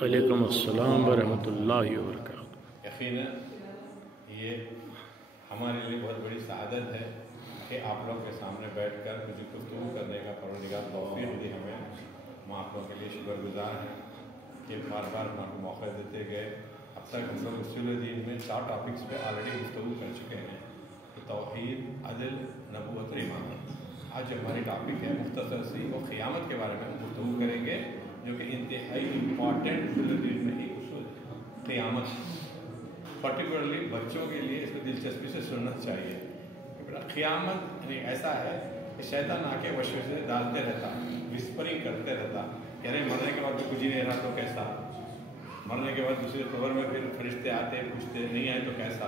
وعلیکم السلام ورحمۃ اللہ وبرکاتہ۔ یقیناً یہ ہمارے لیے بہت بڑی سعادت ہے کہ آپ لوگ کے سامنے بیٹھ کر کچھ گفتگو کرنے کا پروردگار توفیق دی ہمیں۔ ہم آپ لوگوں کے لیے شکر گزار ہیں کہ بار بار ہم آپ کو موقع دیتے گئے۔ اب تک ہم لوگ اصول دین میں 4 ٹاپکس پہ آلریڈی گفتگو کر چکے ہیں، توحید، عدل، نبوت اور امامت۔ آج جو ہماری ٹاپک ہے مختصر سی، وہ قیامت کے بارے میں ہم گفتگو کریں گے، جو کہ انتہائی امپورٹنٹ اصول دین میں ایک اصول ہے، قیامت۔ پرٹیکولرلی بچوں کے لیے اس کو دلچسپی سے سننا چاہیے۔ قیامت یعنی ایسا ہے کہ شیطان آ کے وسوسے ڈالتے رہتا، وسپرنگ کرتے رہتا کہ ارے مرنے کے بعد کچھ ہی نہیں رہا تو کیسا، مرنے کے بعد دوسری قبر میں پھر فرشتے آتے پوچھتے نہیں آئے تو کیسا،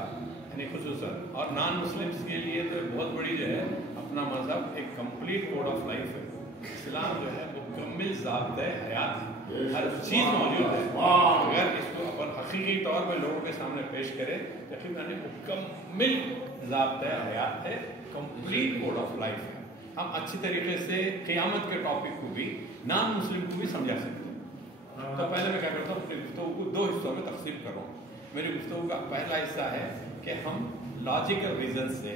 یعنی خصوصاً اور نان مسلمس کے لیے تو بہت بڑی جو ہے اپنا مذہب ایک کمپلیٹ کوڈ آف لائف ہے۔ اسلام جو ہے مکمل ضابطۂ حیات ہے، ہر چیز موجود ہے۔ اگر اس کو اپن حقیقی طور پہ لوگوں کے سامنے پیش کرے یقیناً مکمل ضابطۂ حیات ہے، کمپلیٹ کوڈ آف لائف ہے۔ ہم اچھی طریقے سے قیامت کے ٹاپک کو بھی نان مسلم کو بھی سمجھا سکتے ہیں۔ تو پہلے میں کیا کرتا ہوں، اپنی گفتگو کو 2 حصوں میں تقسیم کر رہا ہوں۔ میری گفتگو کا پہلا حصہ ہے کہ ہم لاجیکل ریزن سے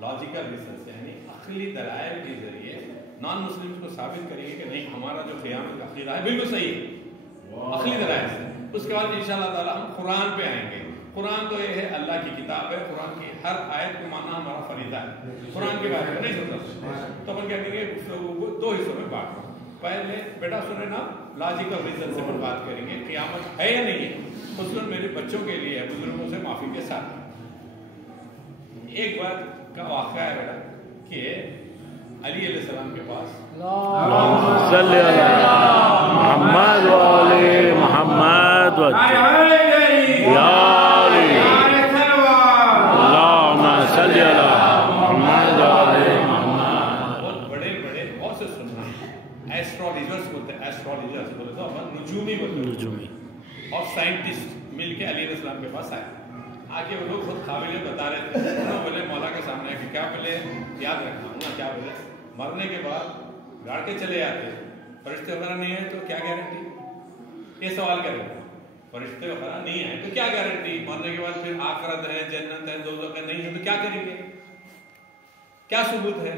یعنی عقلی دلائل کے ذریعے نان مسلم کو ثابت کریے کہ نہیں، ہمارا جو قیامت کا عقیدہ ہے بالکل صحیح ہے، عقلی دلائل سے۔ اس کے بعد انشاءاللہ تعالی ہم قرآن پہ آئیں گے۔ قرآن تو یہ ہے اللہ کی کتاب ہے، قرآن کی ہر آیت کو ماننا ہمارا فریضہ ہے، قرآن کے بارے میں نہیں سوچ سکتے۔ تو ہم کیا کریں گے، گفتگو کو 2 حصوں میں بانٹ رہا ہوں۔ پہلے بیٹا سنیں نا، لاجیکل ریزن سے ہم بات کریں گے قیامت ہے یا نہیں ہے، خصوصاً میرے بچوں کے لیے، بزرگوں سے معافی کے ساتھ۔ ایک بار کا واقعہ ہے بیٹا کہ علی علیہ السلام کے پاس صلی اللہ محمد وعلی محمد یا علی اللہم صلی اللہ محمد وعلی محمد۔ بہت بڑے بہت سے سننا ایسٹرولوجرز بولتے ہیں، ایسٹرولوجرز بولے تو نجومی بولتے ہیں، نجومی اور سائنٹسٹ مل کے علی علیہ السلام کے پاس آئے۔ آگے وہ لوگ خود قابل بتا رہے تھے، انہوں بولے مولا کے سامنے کہ کیا بولے یاد رکھنا ہوں، کیا بولے مرنے کے بعد گاڑ کے چلے آتے، فرشتے وغیرہ نہیں آئے تو کیا گارنٹی؟ یہ سوال کریں گے، فرشتے وغیرہ نہیں آئے تو کیا گارنٹی؟ مرنے کے بعد پھر آخرت ہے، جنت ہے، دوزخ ہے، نہیں ہے تو کیا کریں گے؟ کیا ثبوت ہے؟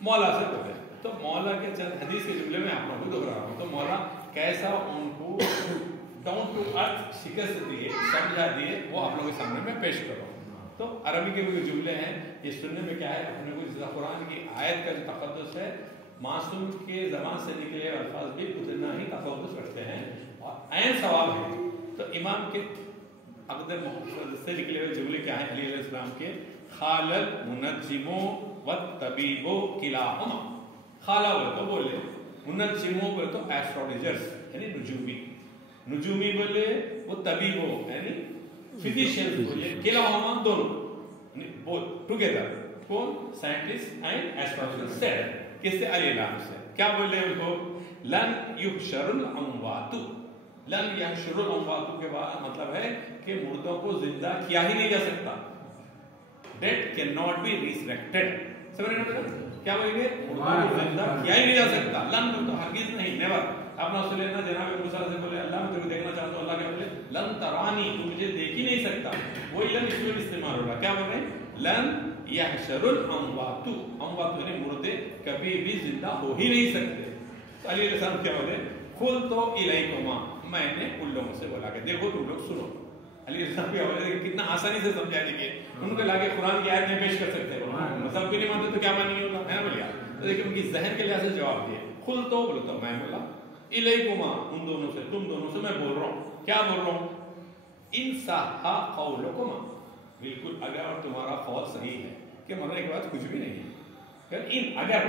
مولا سے بولے۔ تو مولا کے چند حدیث کے جملے میں آپ کو دہرا رہا ہوں۔ تو مولا کیسا ان کو ڈاؤن ٹو ارتھ شکست دیے، سمجھا دیے، وہ آپ لوگوں کے سامنے میں پیش کر رہا ہوں۔ تو عربی کے وہ جملے ہیں، یہ سننے میں کیا ہے، اپنے کو قرآن کی آیت کا جو تقدس ہے، معصوم کے زبان سے نکلے الفاظ بھی اتنا ہی تقدس رکھتے ہیں اور عین ثواب ہے۔ تو امام کے اقدر سے نکلے ہوئے جملے کیا ہیں علی علیہ السلام کے؟ خال المنجمو والطبیبو کلاہما۔ خالہ بولے تو بولے، منجمو بولے تو ایسٹرولوجرز یعنی نجومی بولے وہ طبیبو یعنی فزیشین بولے، کلاہما دونوں بوتھ ٹوگیدر، کون؟ سائنٹسٹ اینڈ ایسٹرولوجر سے، کس سے؟ علی السلام سے۔ کیا بولے ان کو؟ لن یحشر الاموات، لن یحشر الاموات کے بعد مطلب ہے کہ مردوں کو زندہ کیا ہی نہیں جا سکتا، ڈیڈ کین ناٹ بی ریسریکٹڈ۔ سمجھ رہے ہیں کیا بولیں گے؟ مردوں کو زندہ کیا ہی نہیں جا سکتا، لن تو ہرگز نہیں، نیور۔ آپ نے اسے لینا جناب موسیٰ سے بولے اللہ میں تجھے دیکھنا چاہتا ہوں، اللہ کیا بولے؟ لن ترانی، تو مجھے دیکھ ہی نہیں سکتا۔ وہی لن اس میں استعمال ہو رہا، کیا بول رہے ہیں؟ لن یحشر الاموات، اموات یعنی مردے کبھی بھی زندہ ہو ہی نہیں سکتے۔ تو علی علیہ السلام کیا بولے؟ قلت الیکما، میں نے ان لوگوں سے بولا کہ دیکھو تم لوگ سنو۔ علی علیہ السلام کیا بولے؟ کتنا آسانی سے سمجھا دیکھیے، ان کو لا کے قرآن کی آیت میں پیش کر سکتے ہیں، مذہب بھی نہیں مانتے تو کیا مانیں گے ہے نا بولیا؟ تو دیکھیں ان کی ذہن کے لحاظ سے جواب دیے، قلت بولے تو میں بولا الیکما، ان دونوں سے، تم دونوں سے میں بول رہا ہوں، کیا بول رہا ہوں؟ ان صح قولکما، بالکل اگر تمہارا قول صحیح ہے، کہ مرنے کے بعد کچھ بھی نہیں ہے. اگر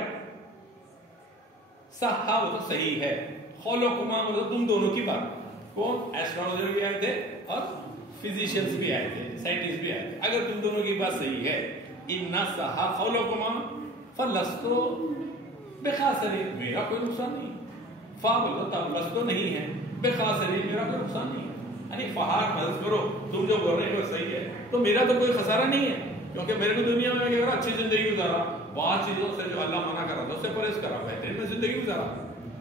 صحا وہ تو صحیح ہے، خولوکما وہ تم دونوں کی بات. کون؟ ایسٹرولوجر بھی آئے تھے اور فزیشینز بھی آئے تھے، سائنٹسٹ بھی آئے تھے. اگر تم دونوں کی بات صحیح ہے، ان صحا خولوکما فلستو بخاسرین، میرا کوئی نقصان نہیں. فا بولو تب لستو نہیں ہے، بخاسرین میرا کوئی نقصان نہیں ہے. یعنی فہار مدد کرو، تم جو بول رہے ہو صحیح ہے تو میرا تو کوئی خسارہ نہیں ہے، کیونکہ میرے کو دنیا میں کیا کرا، اچھی زندگی گزارا، بہت چیزوں سے جو اللہ منع کرا تھا اس سے پرہیز کرا، بہترین میں زندگی گزارا.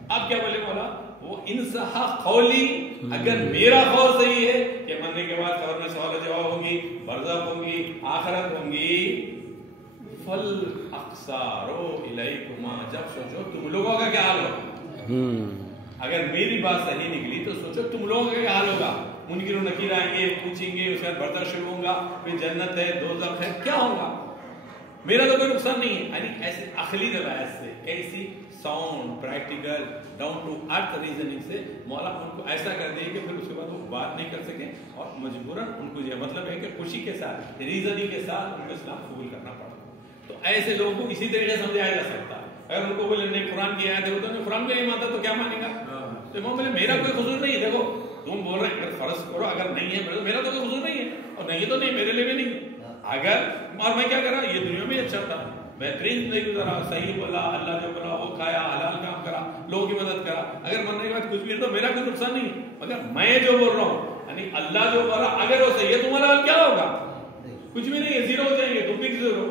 اب کیا بولے مولا؟ وہ انصحا قولی، اگر میرا قول صحیح ہے کہ مرنے کے بعد قبر میں سوال و جواب ہوگی، برزخ ہوں گی، آخرت ہوں گی، فل اقصارو الیکما، جب سوچو تم لوگوں کا کیا حال ہوگا. اگر میری بات صحیح نکلی تو سوچو تم لوگوں کا کیا حال ہوگا. منکر و نکیر آئیں گے، پوچھیں گے، اس کے بعد برزخ شروع ہوگا، پھر جنت ہے، دوزخ ہے، کیا ہوگا. میرا تو کوئی نقصان نہیں ہے. یعنی ایسے عقلی روایت سے، ایسی sound practical down to earth reasoning سے مولا ان کو ایسا کر دے کہ پھر اس کے بعد وہ بات نہیں کر سکیں، اور مجبوراً ان کو یہ مطلب ہے کہ خوشی کے ساتھ، ریزننگ کے ساتھ ان کو اسلام قبول کرنا پڑا. تو ایسے لوگوں کو اسی طریقے سے سمجھایا جا سکتا ہے. اگر ان کو بولے نہیں قرآن کی آیت ہے، وہ تو قرآن کو نہیں مانتا تو کیا مانے گا. تو امام بولے میرا کوئی قصور نہیں ہے. دیکھو تم بول رہے ہیں فرض کرو اگر نہیں ہے، میرا تو کوئی قصور نہیں ہے، اور نہیں ہے تو نہیں، میرے لیے بھی نہیں. اگر اور میں کیا کرا، یہ دنیا میں اچھا تھا، بہترین زندگی گزارا، صحیح بولا، اللہ جو بولا وہ کھایا، حلال کام کرا، لوگوں کی مدد کرا. اگر مرنے کے بعد کچھ بھی ہے تو میرا کوئی نقصان نہیں ہے. مگر میں جو بول رہا ہوں، یعنی اللہ جو بولا اگر وہ صحیح ہے تمہارا حال کیا ہوگا؟ کچھ بھی نہیں ہے، زیرو ہو جائیں گے، تم بھی زیرو.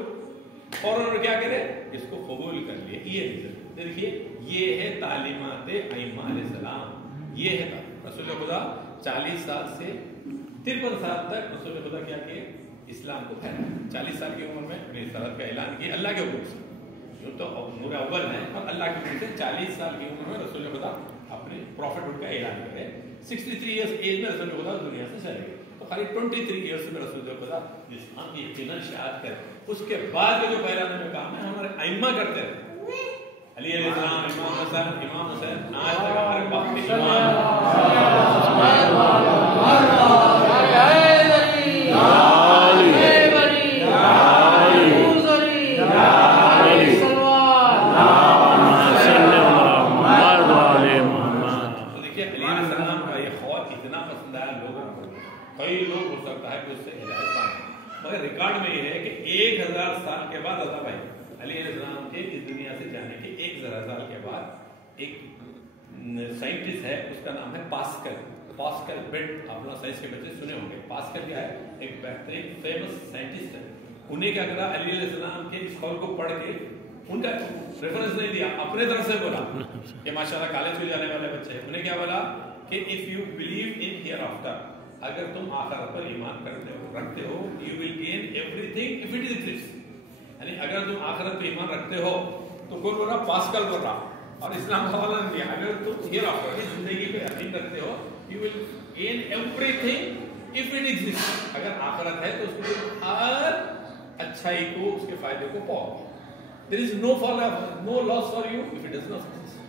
اور انہوں نے کیا کرے، اس کو قبول کر لیا. یہ دیکھیے، یہ ہے تعلیمات ائمہ علیہ السلام. یہ ہے رسول خدا 40 سال سے 53 سال تک رسول خدا کیا کہ اسلام کو پھیلایا. 40 سال کی عمر میں اپنی رسالت کا اعلان کیا اللہ کے حکم سے. جو تو نور اول ہے، اور اللہ کے حکم سے 40 سال کی عمر میں رسول خدا اپنے پروفٹ کا اعلان کرے. 63 ایئرس ایج میں رسول خدا دنیا سے چلے گئے. تو خالی 23 ایئرس میں رسول خدا اسلام کی یقیناً شہادت کرے. اس کے بعد جو پھیلانے میں کام ہے ہمارے ائمہ کرتے ہیں. علی علیہ السلام، امام حسن، امام حسین، آج تک ہمارے وقت کئی لوگ ہو سکتا ہے کہ اس سے ہدایت پائیں، مگر ریکارڈ میں یہ ہے کہ 1000 سال کے بعد رضا بھائی علی علیہ السلام کے اس دنیا سے جانے کے 1000 سال کے بعد ایک سائنٹسٹ ہے، اس کا نام ہے پاسکل بٹ. آپ لوگ سائنس کے بچے سنے ہوں گے. پاسکل کیا ہے؟ ایک بہترین فیمس سائنٹسٹ ہے. انہیں کیا کرا، علی علیہ السلام کے اس قول کو پڑھ کے ان کا ریفرنس نہیں دیا، اپنے طرف سے بولا کہ ماشاءاللہ کالج کو جانے والے بچے. انہیں کیا بولا کہ if you believe in hereafter، اگر تم آخرت پر ایمان رکھتے ہو you will gain everything if it exists. یعنی اگر تم آخرت پر ایمان رکھتے ہو تو کون بول رہا؟ پاسکل بول رہا. اور اسلام کا حوالہ دیا، اگر تم hereafter زندگی پہ یقین رکھتے ہو you will gain everything if it exists. اگر آخرت ہے تو اس کو ہر اچھائی کو، اس کے فائدے کو پاؤ. there is no loss for you if it does not exist.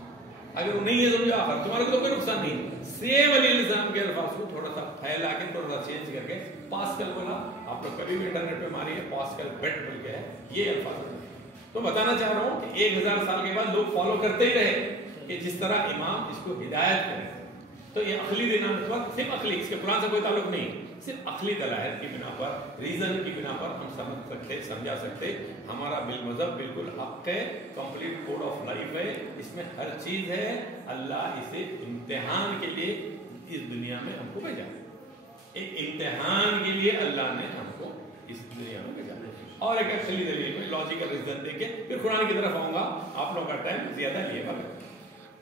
اگر وہ نہیں ہے تو آخر تمہارے کو تو کوئی نقصان نہیں. سیم علی علیہ السلام کے الفاظ کو تھوڑا سا پھیلا کے، تھوڑا سا چینج کر کے پاسکل بولا. آپ لوگ کبھی بھی انٹرنیٹ پہ ماری ہے پاسکل بٹ بول کے ہے یہ الفاظ. تو بتانا چاہ رہا ہوں کہ 1000 سال کے بعد لوگ فالو کرتے ہی رہے کہ جس طرح امام اس کو ہدایت کرے. تو یہ عقلی دینا مطلب صرف عقلی، اس کے قرآن سے کوئی تعلق نہیں، صرف عقلی دلائل کی بنا پر، ریزن کی بنا پر ہم سمجھ سکتے، سمجھا سکتے. ہمارا بالمذہب بالکل حق ہے، کمپلیٹ کوڈ آف لائف ہے، اس میں ہر چیز ہے. اللہ اسے امتحان کے لیے اس دنیا میں ہم کو بھیجا، ایک امتحان کے لیے اللہ نے ہم کو اس دنیا میں بھیجا. اور ایک عقلی دلیل میں لاجیکل ریزن دے کے پھر قرآن کی طرف آؤں گا. آپ لوگوں کا ٹائم زیادہ لیے گا.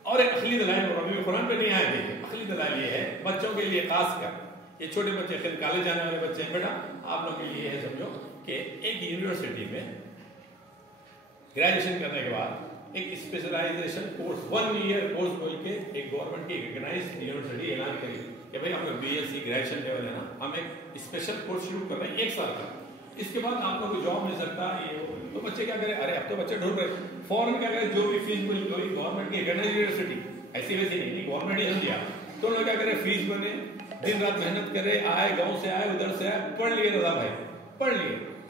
اور ایک عقلی دلائل ابھی قرآن پہ نہیں آئے تھے. عقلی دلائل یہ ہے بچوں کے لیے خاص کر، یہ چھوٹے بچے کالج جانے والے بچے ہیں، بیٹا آپ لوگ کے لیے ہے سمجھو کہ ایک یونیورسٹی میں گریجویشن کرنے کے بعد ایک اسپیشلائزیشن کورس 1 ایئر کورس بول کے ایک گورنمنٹ کی ریکگنائزڈ یونیورسٹی اعلان کری کہ بھائی آپ لوگ BSc گریجویشن لیول ہے نا، ہم ایک اسپیشل کورس شروع کر رہے ہیں 1 سال کا، اس کے بعد آپ لوگ کو جاب مل سکتا ہے. یہ تو بچے کیا کریں، ارے اب تو بچے ڈھونڈ رہے فوراً کیا کریں، جو بھی فیس مل گئی گورنمنٹ کی ریکگنائزڈ یونیورسٹی، ایسی ویسی نہیں، گورنمنٹ ہی دیا تو انہوں نے کیا کرے، فیس بنے، دن رات محنت کرے، آئے گاؤں سے آئے ادھر سے آئے، پڑھ لیے رضا بھائی، پڑھ لیے.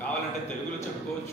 కావాలంటే తెలుగులో చెప్పుకోవచ్చు,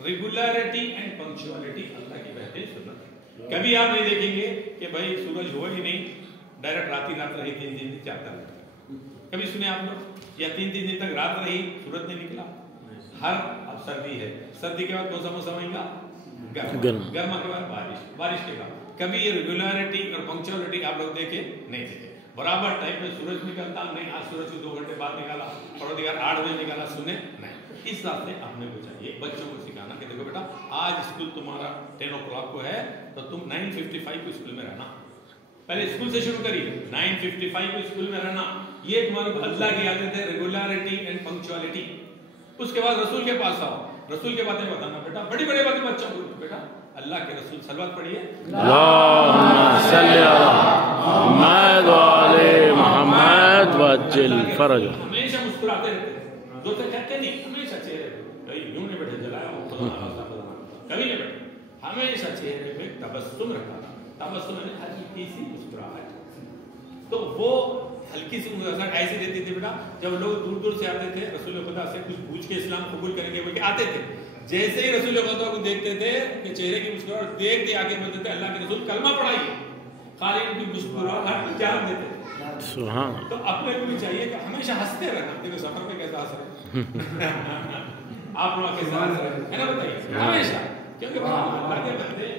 ریگولرٹی اینڈ پنکچوالٹی اللہ کی بہترین سنت ہے. کبھی آپ نہیں دیکھیں گے کہ بھائی سورج ہوا ہی نہیں, ڈائریکٹ رات ہی رات رہی 3 دن چاہتا ہے. کبھی سنے آپ لوگ یا 3 دن تک رات رہی سورج نہیں نکلا. ہر اب سردی ہے, سردی کے بعد کون سا موسم آئے گا؟ گرما کے بعد بارش, بارش کے بعد. کبھی یہ ریگولرٹی اور پنکچوالٹی آپ لوگ دیکھے نہیں دیکھے. برابر ٹائم پہ سورج نکلتا نہیں, آج سورج کو 2 گھنٹے بعد نکالا, پروردگار 8 بجے نکالا, سنے نہیں. اس راستے اپنے کو چاہیے بچوں کو سکھانا کہ دیکھو بیٹا آج اسکول تمہارا 10 o'clock کو ہے تو تم 9:55 کو اسکول میں رہنا. پہلے اسکول سے شروع کریے, 9:55 کو اسکول میں رہنا. یہ تمہارے اللہ کی عادت ہے, ریگولرٹی اینڈ پنکچوالٹی. اس کے بعد رسول کے پاس آؤ, رسول کے باتیں بتانا بیٹا, بڑی بڑی باتیں بچوں کو. بیٹا اللہ کے رسول صلوات پڑھیے, اللہم صلی علی محمد وعلی محمد وعجل فرج. ہمیشہ مسکراتے رہتے, دو سے کہتے نہیں, ہمیشہ چہرے پہ یوں نہیں بیٹھے جلایا کبھی نہیں بیٹھے, ہمیشہ چہرے پہ تبسم رکھا. تبسم یعنی ہلکی سی مسکراہٹ. تو وہ ہلکی سی مسکراہٹ ایسی رہتی تھی بیٹا, جب لوگ دور دور سے آتے تھے رسول خدا سے کچھ پوچھ کے اسلام قبول کریں گے بلکہ آتے تھے, جیسے ہی رسول خدا کو دیکھتے تھے کہ چہرے کی مسکراہٹ دیکھ کے آگے بڑھتے تھے, اللہ کے رسول کلمہ پڑھائیے, خالی ان کی مسکراہٹ کو جان دیتے تھے. سبحان. تو اپنے کو بھی چاہیے کہ ہمیشہ ہنستے رہنا. دیکھو سفر میں کیسا ہنس رہے آپ لوگ کیسا ہنس رہے ہیں نا, بتائیے ہمیشہ, کیونکہ اللہ کے بندے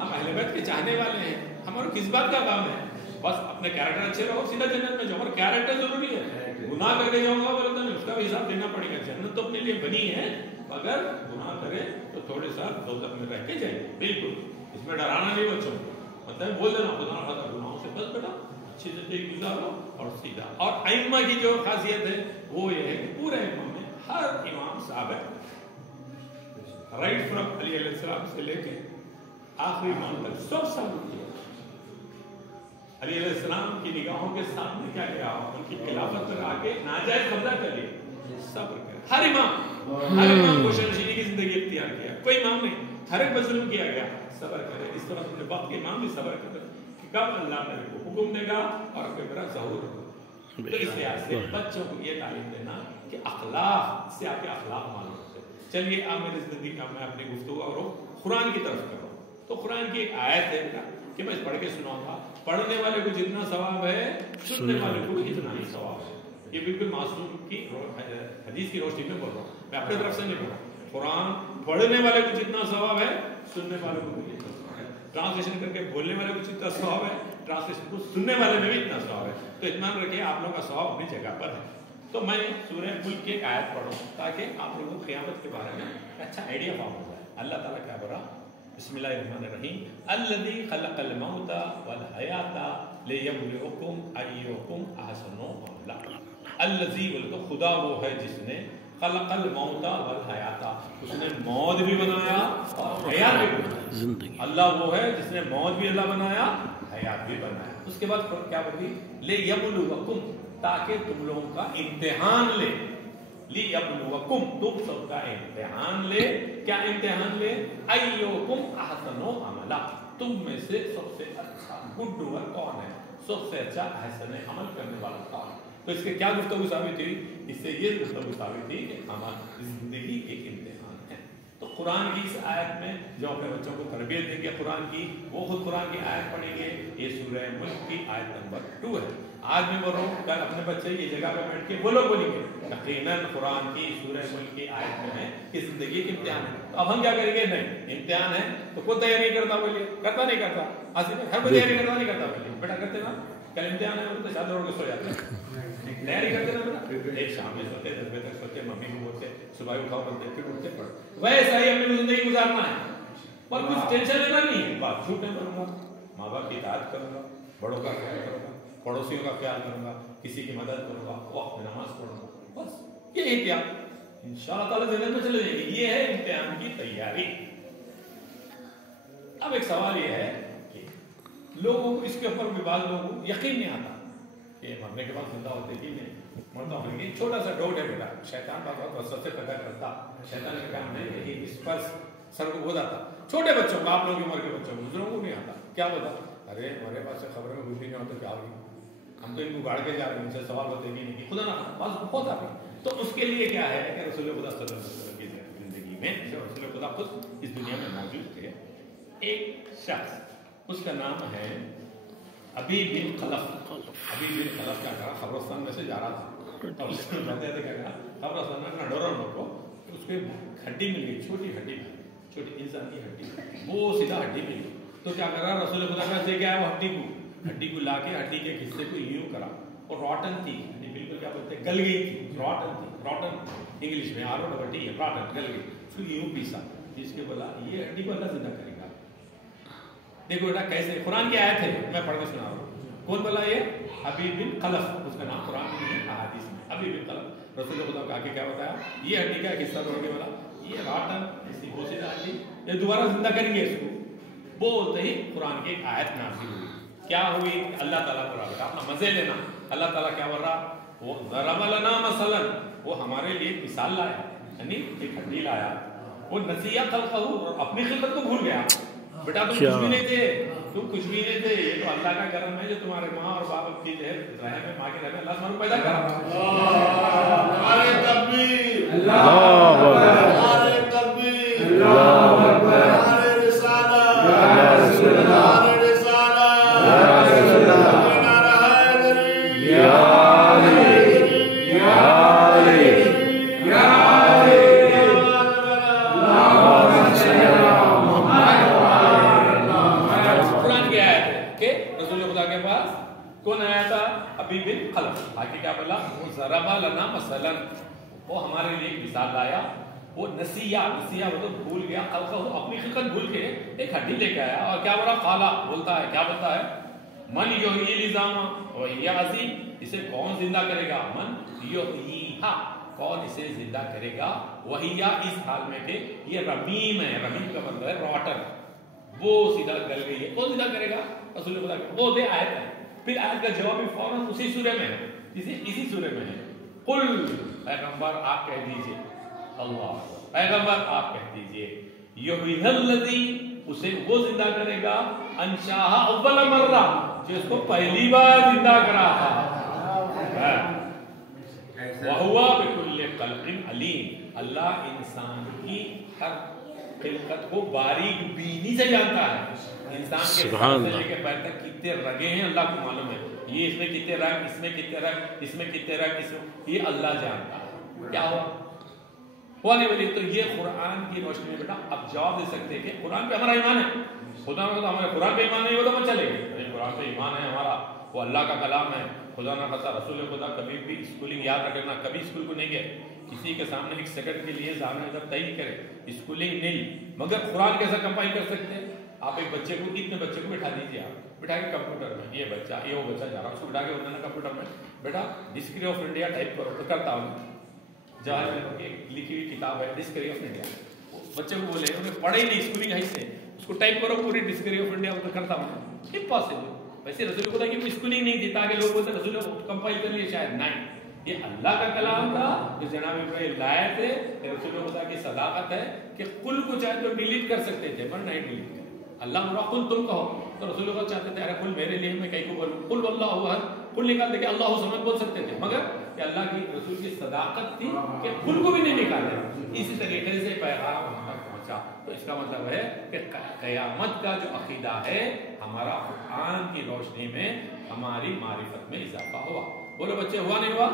ہم اہل بیت کے چاہنے والے ہیں. ہمارا کس بات کا کام ہے؟ بس اپنے کیریکٹر اچھے رہو, سیدھا جنت میں جاؤ. اور کیریکٹر ضروری ہے. گناہ کر کے جاؤں گا بولتا نہیں, اس کا بھی حساب دینا پڑے گا. جنت تو اپنے لیے بنی ہے, اگر گناہ کرے تو تھوڑے سا دوزخ میں رہ کے جائے. بالکل اس میں ڈرانا نہیں بچوں کو, مطلب بول دینا خدا نہ خدا گناہوں سے بس بیٹا اچھی زندگی گزارو اور سیدھا. اور ائمہ کی جو خاصیت ہے وہ یہ ہے کہ پورے ائمہ میں ہر امام صاحب ہے, رائٹ فرام علی علیہ السلام سے لے کے آخری امام تک سب صاحب کیا. علی علیہ السلام کی نگاہوں کے سامنے کیا گیا, ان کی خلافت پر آ کے ناجائز قبضہ کر لیا. صبر کرے ہر امام کو شرشینی کی زندگی اختیار کیا, کوئی امام نہیں, ہر ایک پر ظلم کیا گیا. صبر کرے. اس طرح اپنے وقت کے امام بھی صبر کرے کہ کب اللہ میرے کو حکم دے گا اور پھر میرا ظہور ہوگا. تو اس لحاظ سے بچوں کو یہ تعلیم دینا کہ اخلاق سے آپ کے اخلاق معلوم ہوتے. چلیے اب میری زندگی کا میں اپنی گفتگو اور قرآن کی طرف کروں. تو قرآن کی ایک آیت ہے کہ میں پڑھ کے سناؤں گا. پڑھنے والے کو جتنا ثواب ہے سننے والے کو بھی اتنا ہی ثواب ہے. یہ بالکل معصوم کی حدیث کی روشنی میں بول رہا ہوں, میں اپنے طرف سے نہیں بول رہا. قرآن پڑھنے والے کو جتنا ثواب ہے سننے والے کو بھی اتنا ثواب ہے. ٹرانسلیشن کر کے بولنے والے کو جتنا ثواب ہے ٹرانسلیشن کو سننے والے میں بھی اتنا ثواب ہے. تو اطمینان رکھیے آپ لوگوں کا ثواب اپنی جگہ پر ہے. تو میں سورہ ملک کی ایک آیت پڑھوں تاکہ آپ لوگوں کو قیامت کے بارے میں اچھا آئیڈیا فارم ہو جائے. اللہ تعالیٰ کیا بولا, بسم اللہ الرحمن الرحیم, الذی خلق الموت والحیات لیبلوکم ایکم احسن عملا. الذی بولے تو خدا وہ ہے جس نے خلق الموت والحیات, اس نے موت بھی بنایا اور حیات بھی بنایا. اللہ وہ ہے جس نے موت بھی اللہ بنایا, حیات بھی بنایا. اس کے بعد کیا بولی, لیبلوکم, تاکہ تم لوگوں کا امتحان لے. لیبلوکم, تم سب کا امتحان لے. کیا امتحان لے؟ ایوکم احسن عملا, تم میں سے سب سے اچھا گڈ ڈوئر کون ہے, سب سے اچھا احسن عمل کرنے والا کون ہے. تو اس کے کیا گفتگو ثابت ہوئی؟ اس سے یہ گفتگو ثابت ہوئی کہ ہماری زندگی ایک امتحان ہے. تو قرآن کی اس آیت میں جو اپنے بچوں کو تربیت دیں گے قرآن کی, وہ خود قرآن کی آیت پڑھیں گے. یہ سورہ ملک کی آیت نمبر 2 ہے. آج میں بول رہا ہوں کل اپنے بچے یہ جگہ پہ بیٹھ کے وہ لوگ بولیں گے یقیناً قرآن کی سورہ ملک کی آیت میں ہے کہ زندگی ایک امتحان ہے. تو اب ہم کیا کریں گے, نہیں امتحان ہے تو کوئی تیاری نہیں کرتا, بولیے کرتا نہیں کرتا, ہر کوئی تیاری کرتا نہیں کرتا, بولیے بیٹا کرتے نا, کل امتحان ہے تو چادر اوڑھ کے سو جاتے ہیں, تیاری کرتے نا بیٹا. ایک شام میں سوتے, 10 بجے تک سوتے, ممی کو بولتے صبح اٹھاؤ بولتے, پھر اٹھتے پڑھ. ویسا ہی اپنی زندگی گزارنا ہے اور کچھ ٹینشن لینا نہیں ہے. بات چھوٹ نہیں کروں گا, ماں باپ کی اطاعت کروں گا, بڑوں کا خیال کروں گا, پڑوسیوں کا خیال کروں گا, کسی کی مدد کروں گا, وقت میں نماز پڑھوں گا, بس یہ احتیاط انشاءاللہ تعالیٰ جنت میں چلے جائیں گے. یہ ہے امتحان کی تیاری. اب ایک سوال یہ ہے کہ لوگوں کو اس کے اوپر بھی بعض لوگوں کو یقین نہیں آتا کہ مرنے کے بعد زندہ ہوتے ہی نہیں, مرتا ہوں. یہ چھوٹا سا ڈاؤٹ ہے بیٹا, شیطان بات وسوسے سے پیدا کرتا, شیطان کا کام نہیں ہے اس پر سر کو بہت آتا. چھوٹے بچوں کو, آپ لوگوں کی عمر کے بچوں کو, بزرگوں کو نہیں آتا. کیا بتا, ارے ہمارے پاس سے خبریں میں کچھ بھی نہیں ہوتا, کیا ہوگی, ہم تو ان کو گاڑ کے جا رہے ہیں, ان سے سوال ہوتے ہی نہیں, خدا نہ بس بہت آتا. تو اس کے لیے کیا ہے کہ رسول خدا صلی اللہ علیہ وسلم کی زندگی میں جب رسول خدا خود اس دنیا میں موجود تھے، ایک شخص اس کا نام ہے ابی بن خلف. ابی بن خلف کیا کرا، قبرستان میں سے جا رہا تھا اور اس میں بتاتے تھے کیا کرا، قبرستان میں اپنا ڈورا کو اس کو ہڈی مل گئی، چھوٹی ہڈی، چھوٹی انسان کی ہڈی، وہ سیدھا ہڈی مل گئی. تو کیا کرا رسول خدا کا سے کیا ہے، وہ ہڈی کو لا کے ہڈی کے حصے کو یوں کرا، اور روٹن تھی ہڈی، بالکل کیا بولتے ہیں، گل گئی تھی، روٹن تھی، روٹن انگلش میں ROTT ہے، روٹن، گل گئی. اس کو یوں پیسا، جس کے بولا یہ ہڈی کو اللہ زندہ کرے گا. دیکھو بیٹا کیسے، قرآن کی آیت ہے، میں پڑھ کے سنا رہا ہوں. کون بولا یہ؟ ابی بن خلف، اس کا نام قرآن میں احادیث میں ابی بن خلف. رسول خدا کا آگے کیا بتایا، یہ ہڈی کا حصہ توڑ کے بولا یہ راٹن، اسی کو سیدھا ہڈی، یہ دوبارہ زندہ کریں گے اس کو. بولتے ہی قرآن کی ایک آیت نازل ہوئی. کیا ہوئی؟ اللہ تعالیٰ کو رہا، اپنا مزے لینا. اللہ تعالیٰ کیا بول رہا، وہ ضرب لنا مثلا، وہ ہمارے لیے ایک مثال لایا، یعنی ایک ہڈی لایا. وہ نسیہ خلقہ، اور اپنی خلقت کو بھول گیا. بیٹا تم کچھ بھی نہیں تھے، تم کچھ بھی نہیں تھے، یہ تو اللہ کا کرم ہے جو تمہارے ماں اور باپ کی رحم میں، ماں کے رحم میں اللہ تمہیں پیدا کرا. نعرہ تکبیر، اللہ اکبر، نعرہ تکبیر، اللہ اکبر، نعرہ رسالت، یا رسول اللہ، نعرہ رسالت، یا رسول اللہ، نعرہ حیدری، یا علی، یا علی، یا علی، اللہم صلی علی محمد قرآن کی آیت ہے کہ رسول خدا کے پاس کون آیا تھا؟ ابی بن خلف. آگے کیا بولا، وہ ضرب لنا مثلا، وہ ہمارے لیے ایک مثال لایا. وہ نسیہ وہ تو بھول گیا، خلقہ، اپنی خلقت بھول کے ایک ہڈی لے کے آیا اور کیا بولا، قالا، بولتا ہے، کیا بولتا ہے، من یحیی العظام وہی عظیم، اسے کون زندہ کرے گا، من یحییھا، کون اسے زندہ کرے گا، وہی اس حال میں کہ یہ رمیم ہے، رمیم کا مطلب ہے روٹر، وہ سیدھا گل گئی ہے، کون زندہ کرے گا، رسول خدا. وہ دے آیت ہے. پھر آیت کا جواب بھی فوراً اسی سورے میں ہے، اسی سورے میں ہے. قل، پیغمبر آپ کہہ دیجئے، اللہ پیغمبر آپ کہہ دیجئے، یحیی الذی، اسے وہ زندہ کرے گا، انشاء اول مرہ، جو اس کو پہلی بار زندہ کرا تھا. وہوا بکل خلق علیم، اللہ انسان کی ہر خلقت کو باریک بینی سے جانتا ہے. انسان کے سر سے لے کے پیر تک کتنے رگیں ہیں اللہ کو معلوم ہے، یہ اس میں کتنے رگ، اس میں کتنے رگ، اس میں کتنے رگ، اس میں، یہ اللہ جانتا ہے. کیا ہوا نہیں بولی. تو یہ قرآن کی روشنی میں بیٹا اب جواب دے سکتے ہیں کہ قرآن پہ ہمارا ایمان ہے. خدا نہ ہمارے قرآن پہ ایمان نہیں ہو تو مت چلے گے. قرآن پہ ایمان ہے ہمارا، وہ اللہ کا کلام ہے. خدا نہ خاصا رسول خدا کبھی بھی اسکولنگ یاد رکھنا، کبھی اسکول کو نہیں گئے، کسی کے سامنے ایک سیکنڈ کے لیے سامنے ادھر طے نہیں کرے، اسکولنگ نہیں. مگر قرآن کیسا کمپائل کر سکتے ہیں؟ آپ ایک بچے کو، اتنے بچے کو بٹھا دیجیے، آپ بٹھا کے کمپیوٹر میں، یہ بچہ، یہ وہ بچہ جا رہا ہے، اس کو بٹھا کے انہوں نے کمپیوٹر میں، بیٹا ڈسکری آف انڈیا ٹائپ کرو. تو کرتا ہوں، جہاں لکھی ہوئی کتاب ہے ڈسکری آف انڈیا، بچے کو بولے انہیں پڑھے ہی نہیں اسکولنگ ہے سے، اس کو ٹائپ کرو پوری ڈسکری آف انڈیا. تو کرتا ہوں، امپاسبل. ویسے رسول خدا کی کوئی اسکولنگ نہیں تھی تاکہ لوگ بولتے رسول کمپائل کر لیے، شاید نہیں. یہ اللہ کا کلام تھا جو جناب ابراہیم لائے تھے. رسول خدا کی صداقت ہے کہ کل کو چاہے تو ڈیلیٹ کر سکتے تھے، پر نہیں ڈیلیٹ کر. اللہ مرا کل تم کہو، تو رسول خدا چاہتے تھے ارے کل میرے لیے، میں کہیں کو بولوں کل اللہ احد، کل نکال دے کہ اللہ سمجھ بول سکتے تھے، مگر کہ اللہ کی رسول کی صداقت تھی کہ کل کو بھی نہیں نکالے. اسی طریقے سے پیغام ہم تک پہنچا. تو اس کا مطلب ہے کہ قیامت کا جو عقیدہ ہے ہمارا قرآن کی روشنی میں ہماری معرفت میں اضافہ ہوا. بولو بچے، ہوا نہیں ہوا؟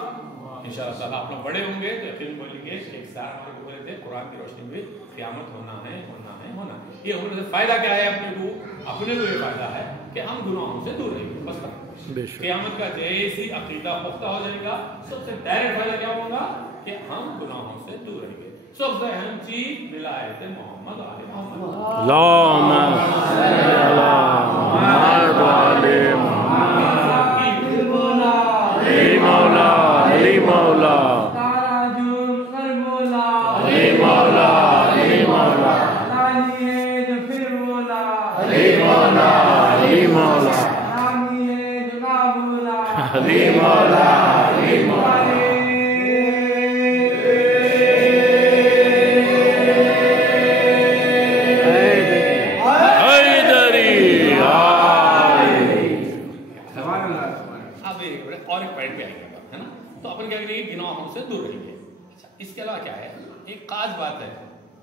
انشاءاللہ تعالیٰ آپ لوگ بڑے ہوں گے تو یقین بولیں گے. ایک سال ہمارے کو بولے تھے قرآن کی روشنی میں قیامت ہونا ہے، ہونا ہے، ہونا ہے. یہ ہونے سے فائدہ کیا ہے؟ اپنے کو یہ فائدہ ہے کہ ہم گناہوں سے دور رہیں گے. بس قیامت کا جیسی عقیدہ پختہ ہو جائے گا، سب سے ڈائریکٹ فائدہ کیا ہوگا کہ ہم گناہوں سے دور رہیں گے. سب سے اہم چیز ولایت محمد علی محمد. اللہم صلی علی محمد علی محمد. علی مولا، علی مولا، علی مولا، علی مولا، علی مولا، علی مولا، علی مولا، علی مولا. گناہوں سے دور رہیں گے. اس کے علاوہ کیا ہے؟ ایک خاص بات ہے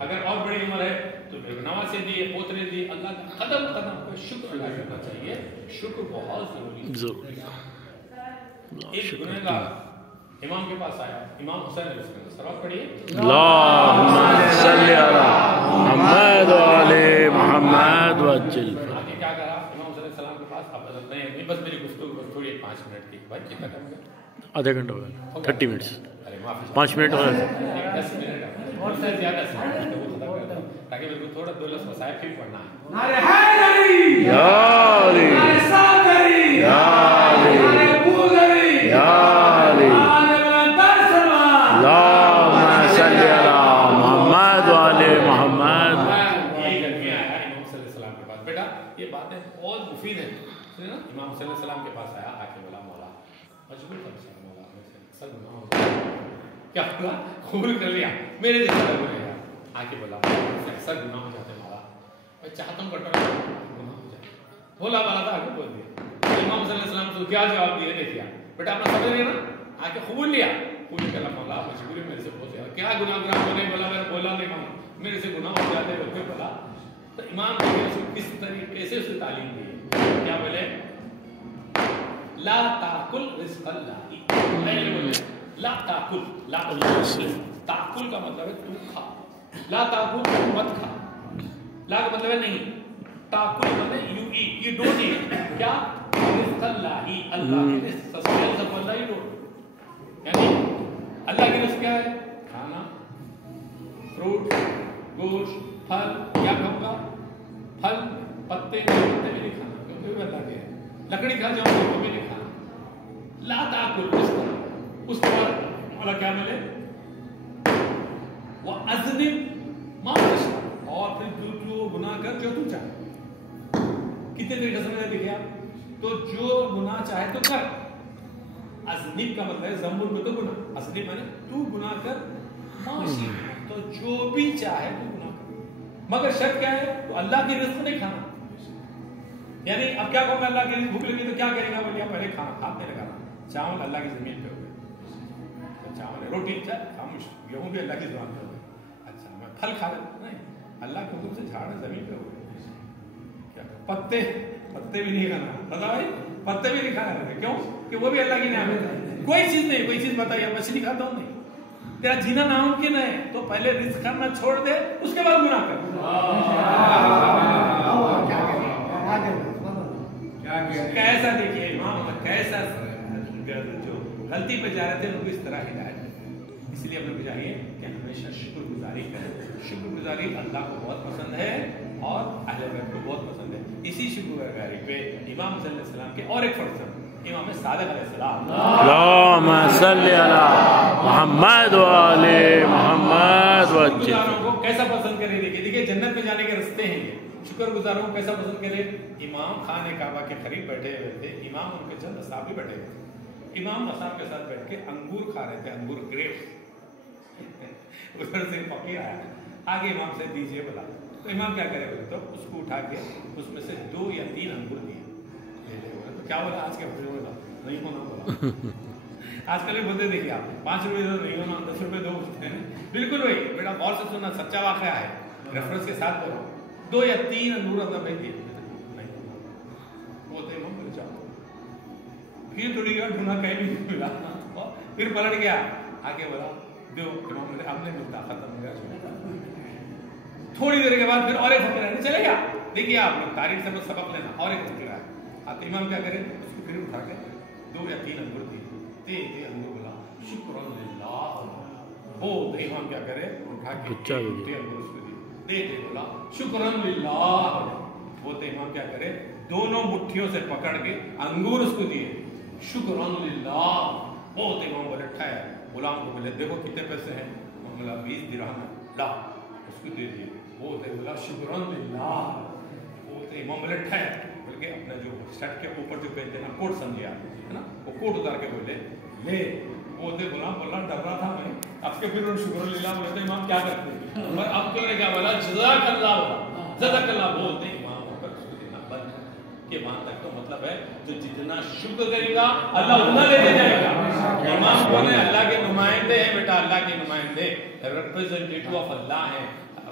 اگر اور بڑی عمر ہے تو نواسے دیے، پوترے دیے، اللہ کا قدم قدم پر شکر ادا کرنا چاہیے. شکر بہت ضروری ہے. ایک گنہگار امام کے پاس آیا، امام حسین علیہ السلام. سلوات پڑھیے. اللہم صلی علی محمد و علی محمد وجل. آگے کیا کرا امام حسین علیہ السلام کے پاس؟ اب حضرت نہیں، بس میری گفتگو بس تھوڑی 5 منٹ کی. بھائی کتنا ٹائم ہو گیا؟ آدھا گھنٹہ ہو گیا. 30 منٹس. ارے معافی، 5 منٹ ہو گئے. 10 منٹ اور سے زیادہ تاکہ میرے کو تھوڑا دو لفظ مصائب بھی پڑھنا ہے. نعرہ حیدری، یا علی، نعرہ صادری، یا علی، نعرہ پودری، یا علی. اللہم صلی علی محمد و علی محمد. ایک آدمی آیا امام صلی اللہ علیہ وسلم کے پاس. بیٹا یہ باتیں بہت مفید ہیں. امام صلی اللہ علیہ وسلم کے پاس آیا، آ کے بولا مولا مجبور کر دیا، مولا سب گناہ ہو گیا. کیا بولا؟ قبول کر لیا میرے جیسا لگ رہا. آ کے بولا سب گناہ ہو جاتے مولا، میں چاہتا ہوں کٹر گناہ ہو جائے. بولا بالا تھا، آگے بول دیا. امام صلی اللہ علیہ وسلم کو کیا جواب دیا؟ دیکھیا بیٹا اپنا سمجھ رہے نا. آ کے قبول لیا. قبول کر مولا مجبوری میرے سے بہت زیادہ کیا گناہ ہونے. بولا میں بولا نہیں میرے سے گناہ ہو جاتے بول کے بولا. تو امام نے کس طریقے سے اسے تعلیم دی؟ کیا بولے؟ لا تاکل رزق اللہ. پہلے بولے لا تاکل. لا تاکل کا مطلب ہے تو کھا. لا تاکل مت کھا. لا کا مطلب ہے نہیں. تاکل مطلب یو ایٹ، یہ ڈونٹ ایٹ. کیا؟ رزق اللہ، اللہ کے sustenance of Allah he don't. یعنی اللہ کی رزق کیا ہے؟ کھانا، فروٹ، گوشت، پھل. کیا کھاؤں گا؟ پھل، پتے بھی نہیں کھانا کیونکہ وہ اللہ کے ہے. لکڑی کھا جاؤں گا تو بھی نہیں کھانا. لا تاکل اس طرح. اس کے بعد مولا کیا ملے؟ وَأَذْنِبْ مَا تَشَاءُ. اور پھر جو گناہ کر جو تو چاہے. کتنے طریقے سے دیکھیں آپ تو جو گناہ چاہے تو کر. اذنب کا مطلب ہے ذنب میں تو گناہ. اذنب مانے تو گناہ کر. معاشی تو جو بھی چاہے تو گناہ کر، مگر شرط کیا ہے؟ تو اللہ کی رزق نہیں کھانا. یعنی اب کیا کہوں گا اللہ کی رزق بھوک لگی تو کیا کرے گا؟ بولیا پہلے کھانا کھا میرے کھانا. چاول اللہ کی زمین پہ ہو گئے، چاول روٹی خاموش، گیہوں بھی اللہ کی زبان پہ ہو گئے. اچھا میں پھل کھا لیتا نہیں، اللہ کے حکم سے جھاڑ زمین پہ ہو گئے. کیا پتے بھی نہیں کھانا. بتا بھائی پتے بھی نہیں کھانا. کیوں؟ کہ وہ بھی اللہ کی نعمت ہے. کوئی چیز نہیں، کوئی چیز بتائیے. مچھلی کھاتا ہوں نہیں، تیرا جینا ناممکن ہے تو پہلے رزق کرنا چھوڑ دے، اس کے بعد گناہ کر. کیسا دیکھیے امام کیسا جو غلطی پہ جا رہے تھے ان کو اس طرح ہدایت. اس لیے ہم لوگ چاہیے کہ ہمیشہ شکر گزاری کریں. شکر گزاری اللہ کو بہت پسند ہے اور اہل بیت کو بہت پسند ہے. اسی شکر گزاری پہ امام صلی اللہ علیہ وسلم کے اور ایک فرزند امام صادق علیہ السلام، اللہم صلی علی محمد و علی محمد وجل. گزاروں کو کیسا پسند کرے. دیکھیے جنت میں جانے کے رستے ہیں یہ. شکر گزاروں کو کیسا پسند کرے. امام خانہ کعبہ کے قریب بیٹھے ہوئے تھے. امام ان کے چند اصحاب بھی بیٹھے ہوئے تھے. امام اصحاب کے ساتھ بیٹھ کے انگور کھا رہے تھے، انگور گریپس. ادھر سے فقیر آیا، آگے امام سے دیجیے بلا. تو امام کیا کرے بولے تو اس کو اٹھا کے اس میں سے 2 یا 3 انگور دیے. تو کیا بولا آج کے بولا نہیں ہونا. بولا آج کل بھی بولتے دیکھیے آپ 5 روپے دو نہیں ہونا، 10 روپے دو پوچھتے ہیں. بالکل وہی بیٹا غور سے سننا، سچا واقعہ ہے، ریفرنس کے ساتھ بولو. 2 یا 3 انگور اندر بھیج دیے. بولتے امام بولے جاؤ. پھر تھوڑی دیر ڈھونڈا کہیں بھی نہیں ملا. پھر پلٹ گیا آگے بولا دو. امام نے اب نہیں ملتا، ختم ہو گیا. تھوڑی دیر کے بعد پھر اور ایک فقیر آئے چلے گیا. دیکھیے آپ لوگ تاریخ سے سبق لینا. اور ایک فقیر آئے آتے امام کیا کرے اس کو پھر اٹھا کے 2 یا 3 انگور دیے. تے انگور بولا شکر للہ. وہ امام کیا کرے اٹھا کے انگور اس کو دے بولا شکر للہ. وہ امام کیا کرے دونوں مٹھیوں سے پکڑ کے انگور اس کو دیے. شکر للہ. وہ امام بولے ٹھہر. غلام کو بولے دیکھو کتنے پیسے ہیں. بولا 20 درہم لا. اس کو دے دیے. وہ بولا شکر للہ. وہ امام بولے ٹھہر. بلکہ اپنا جو شرٹ کے اوپر جو پہنتے ہیں نا کوٹ سمجھے آپ ہے نا، وہ کوٹ اتار کے بولے لے. وہ غلام بولا ڈر رہا تھا میں. اب کے پھر شکر للہ بولتے امام کیا کرتے ہیں. اور اب تو نے کیا بولا جزاک اللہ. بولا جزاک اللہ. بولتے امام ہو کر اس کو دینا بند کہ وہاں تک تو مطلب ہے جو جتنا شکر کرے گا اللہ اتنا لیتے جائے گا. امام کون ہے؟ اللہ کے نمائندے ہیں بیٹا. اللہ کے نمائندے ریپریزنٹیٹیو آف اللہ ہیں.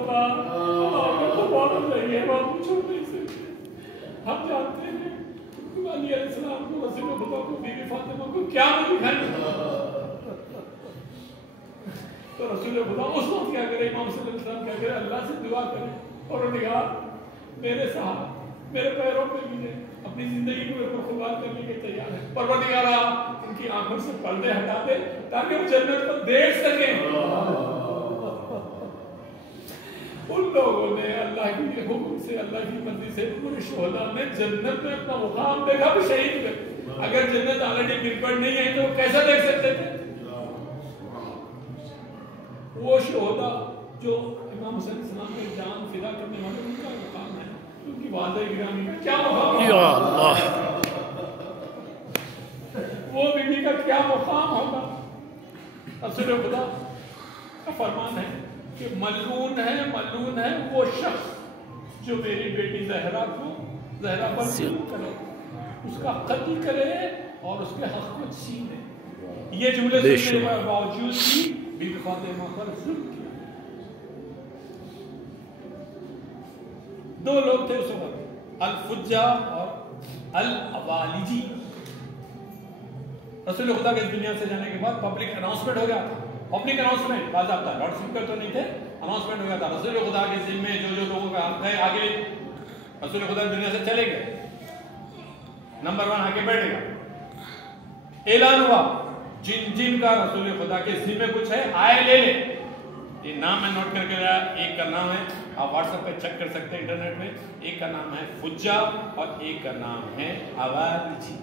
مولا ہمیں تو بہت نہیں ہے، ہم چھوڑ نہیں سکتے. ہم جانتے ہیں علی علیہ السلام کو، رسول خدا کو، بی بی فاطمہ کو کیا دکھائی. تو رسول خدا اس وقت کیا کرے، امام صلی اللہ علیہ وسلم کیا کرے، اللہ سے دعا کرے اور انہوں نے کہا میرے صحابہ میرے پیروں پہ لیجیے، اپنی زندگی کو قربان کرنے کے تیار ہے. پروردگارا ان کی آنکھوں سے پردے ہٹا دے تاکہ وہ جنت کو دیکھ سکیں. ان لوگوں نے اللہ کی حکم سے، اللہ کی مرضی سے پورے شہداء نے جنت میں اپنا مقام دیکھا بھی شہید ہوئے. اگر جنت آلریڈی پریپیئرڈ نہیں ہے تو کیسے دیکھ سکتے تھے؟ وہ شہداء جو امام حسین علیہ السلام کے جان فدا کرنے والے، ان کا مقام ہے، ان کی والدہ گرامی کا کیا مقام ہے؟ یا اللہ، وہ بیوی کا کیا مقام ہوگا؟ رسول خدا کا فرمان ہے کہ ملعون ہے وہ شخص جو میری بیٹی زہرا پر ظلم کرے، اس کا قتل کرے اور اس کے حق کو چھینے. یہ جملے سننے کے باوجود بھی بی بی فاطمہ پر ظلم کیا. دو لوگ تھے اس وقت، الفجا اور الاوالجی. رسول خدا کے دنیا سے جانے کے بعد پبلک اناؤنسمنٹ ہو گیا. پبلک اناؤنسمنٹ باضابطہ، لاؤڈ اسپیکر تو نہیں تھے، اناؤنسمنٹ ہو گیا تھا. رسول خدا کے ذمے جو لوگوں کا حق ہے آگے رسول خدا دنیا سے چلے گئے، نمبر 1 آ کے بیٹھ گیا. اعلان ہوا جن کا رسول خدا کے ذمے کچھ ہے آئے لے لے. یہ نام میں نوٹ کر کے لایا. ایک کا نام ہے، آپ واٹس ایپ پہ چیک کر سکتے ہیں انٹرنیٹ میں، ایک کا نام ہے فجا اور ایک کا نام ہے اوالجی.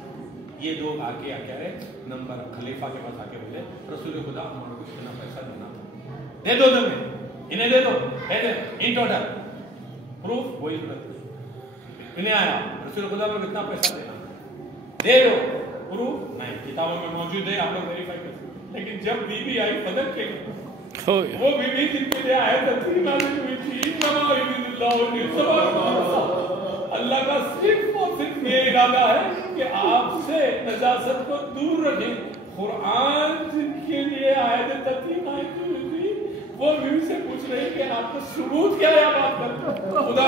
یہ دو آ کے رہے نمبر خلیفہ کے پاس آ کے بولے رسول خدا ہمارے کو اتنا پیسہ دینا دے دو، انہیں دے دو، ان ٹوٹل پروف وہی انہیں آیا. رسول خدا کو کتنا پیسہ دینا دے دو، پروف نہیں، کتابوں میں موجود ہے، آپ لوگ ویریفائی کر سکتے. لیکن جب بی بی آئی بدل کے وہ بی بی جن کے لیے آئے تقسیم نازل ہوئی تھی، اللہ کا صرف اور صرف یہ ارادہ ہے کہ آپ سے نجاست کو دور رکھیں. قرآن جن کے لیے آیت تقسیم آئی تھی وہ بیوی سے پوچھ رہے ہیں کہ آپ کو ثبوت کیا ہے آپ کرتے خدا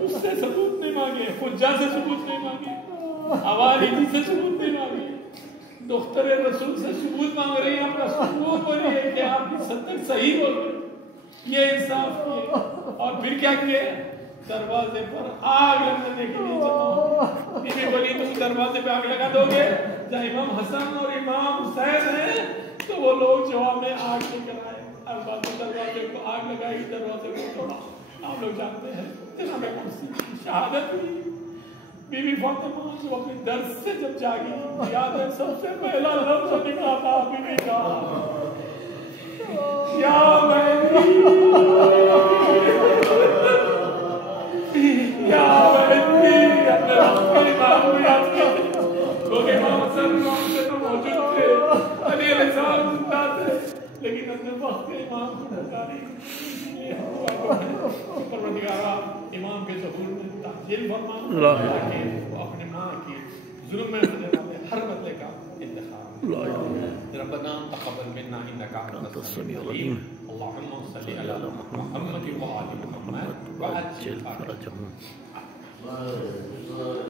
اس سے ثبوت نہیں مانگے، فجا سے ثبوت نہیں مانگے، اوالیجی سے ثبوت نہیں مانگے، دختر رسول سے ثبوت مانگ رہی ہیں. اپنا ثبوت بول رہی ہے کہ آپ کی صدق صحیح بول رہے ہیں. یہ انصاف کیے اور پھر کیا کیے؟ دروازے پر آگ لگانے کے لیے جمع. بی بی بولی تم دروازے پہ آگ لگا دو گے؟ جہاں امام حسن اور امام حسین ہیں تو وہ لوگ جواب میں آگ لے کر آئے. دروازے کو آگ لگائی، دروازے کو توڑا. آپ لوگ جانتے ہیں جناب مرسی کی شہادت ہوئی. بی بی فاطمہ جو اپنے درد سے جب جاگی، یاد ہے سب سے پہلا لفظ نکلا تھا بی بی کا، یا بہنی یا بہنی. اپنے وقت کے امام کو یاد کرتے، کیونکہ امام حسن امام سے تو موجود تھے، علی علیہ السلام زندہ تھے، لیکن اپنے وقت کے امام کو پکاری. پروردگارا امام کے ظہور میں تاجیل فرما تاکہ وہ اپنے ماں کی ظلم میں ہونے والے ہر بدلے کا انتخاب. ربنا تقبل منا انك انت السميع العليم. اللهم صل على محمد وعلى محمد وعجل فرجهم.